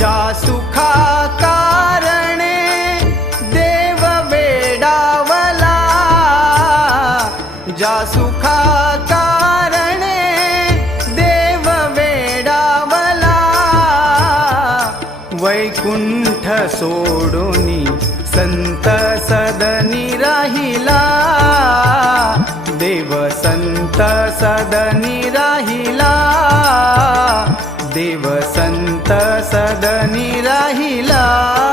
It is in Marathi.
जा सुखा कारणे देव वेडावला ज्या सुखा कारणे देव वेडावला वैकुंठ सोडूनी संत सदनी राहिला देव संत सदनी राहिला देव सदनी राहिला